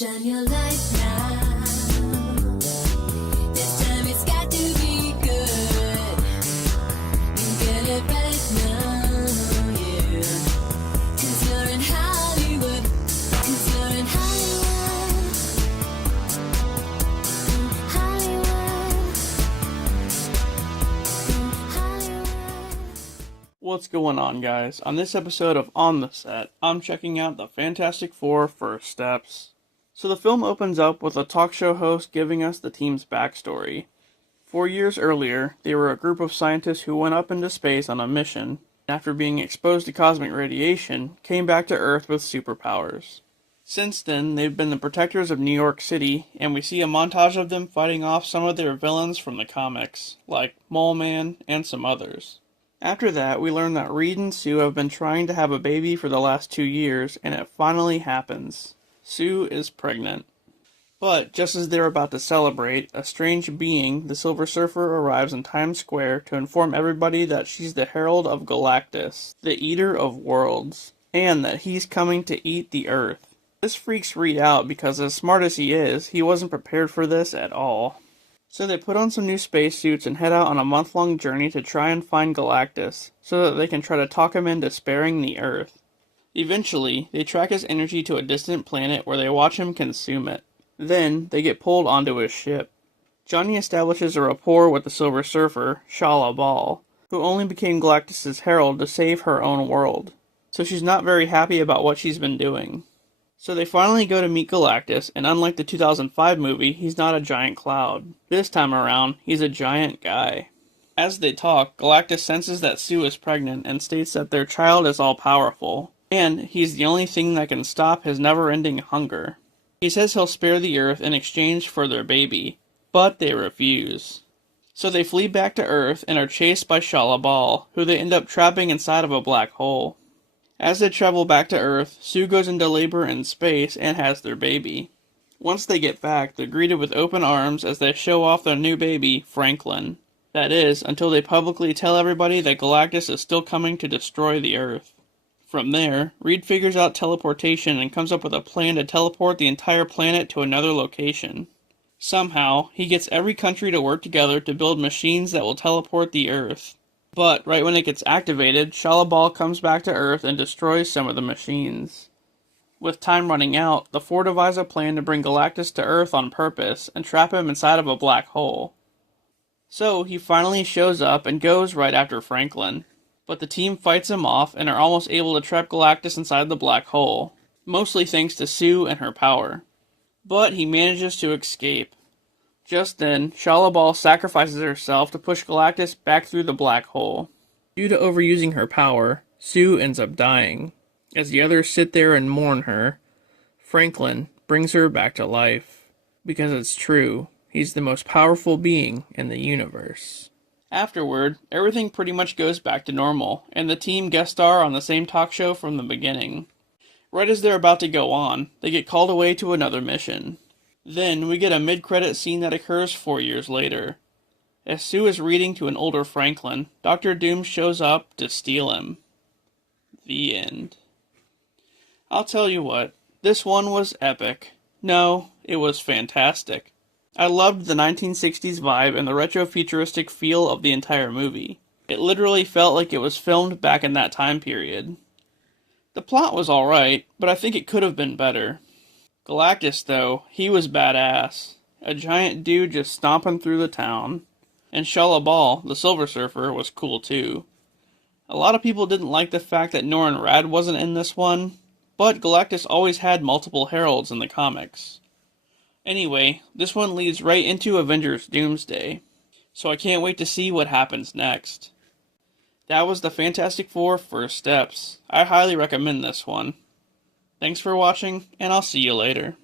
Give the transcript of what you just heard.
Shine your light now. This time it's got to be good. You get it right now, yeah. 'Cause you're in Hollywood. 'Cause you're in Hollywood. Hollywood. What's going on, guys? On this episode of On the Set, I'm checking out the Fantastic Four First Steps. So the film opens up with a talk show host giving us the team's backstory. 4 years earlier, they were a group of scientists who went up into space on a mission, and after being exposed to cosmic radiation, came back to Earth with superpowers. Since then, they've been the protectors of New York City, and we see a montage of them fighting off some of their villains from the comics, like Mole Man and some others. After that, we learn that Reed and Sue have been trying to have a baby for the last 2 years, and it finally happens. Sue is pregnant. But, just as they're about to celebrate, a strange being, the Silver Surfer, arrives in Times Square to inform everybody that she's the Herald of Galactus, the Eater of Worlds, and that he's coming to eat the Earth. This freaks Reed out because, as smart as he is, he wasn't prepared for this at all. So they put on some new spacesuits and head out on a month-long journey to try and find Galactus, so that they can try to talk him into sparing the Earth. Eventually, they track his energy to a distant planet where they watch him consume it. Then, they get pulled onto his ship. Johnny establishes a rapport with the Silver Surfer, Shalla-bal, who only became Galactus' herald to save her own world. So she's not very happy about what she's been doing. So they finally go to meet Galactus, and unlike the 2005 movie, he's not a giant cloud. This time around, he's a giant guy. As they talk, Galactus senses that Sue is pregnant and states that their child is all-powerful, and he's the only thing that can stop his never-ending hunger. He says he'll spare the Earth in exchange for their baby, but they refuse. So they flee back to Earth and are chased by shalla-bal, who they end up trapping inside of a black hole. As they travel back to Earth, Sue goes into labor in space and has their baby. Once they get back, they're greeted with open arms as they show off their new baby, Franklin. That is, until they publicly tell everybody that Galactus is still coming to destroy the Earth. From there, Reed figures out teleportation and comes up with a plan to teleport the entire planet to another location. Somehow, he gets every country to work together to build machines that will teleport the Earth. But, right when it gets activated, shalla-bal comes back to Earth and destroys some of the machines. With time running out, the four devise a plan to bring Galactus to Earth on purpose and trap him inside of a black hole. So, he finally shows up and goes right after Franklin. But the team fights him off and are almost able to trap Galactus inside the black hole, mostly thanks to Sue and her power. But he manages to escape. Just then, shalla-bal sacrifices herself to push Galactus back through the black hole. Due to overusing her power, Sue ends up dying. As the others sit there and mourn her, Franklin brings her back to life. Because it's true, he's the most powerful being in the universe. Afterward, everything pretty much goes back to normal, and the team guest star on the same talk show from the beginning. Right as they're about to go on, they get called away to another mission. Then, we get a mid-credit scene that occurs 4 years later. As Sue is reading to an older Franklin, Dr. Doom shows up to steal him. The end. I'll tell you what, this one was epic. No, it was fantastic. I loved the 1960s vibe and the retro-futuristic feel of the entire movie. It literally felt like it was filmed back in that time period. The plot was alright, but I think it could have been better. Galactus, though, he was badass. A giant dude just stomping through the town. And shalla-bal, the Silver Surfer, was cool too. A lot of people didn't like the fact that Norrin Radd wasn't in this one, but Galactus always had multiple heralds in the comics. Anyway, this one leads right into Avengers Doomsday, so I can't wait to see what happens next. That was the Fantastic Four First Steps. I highly recommend this one. Thanks for watching, and I'll see you later.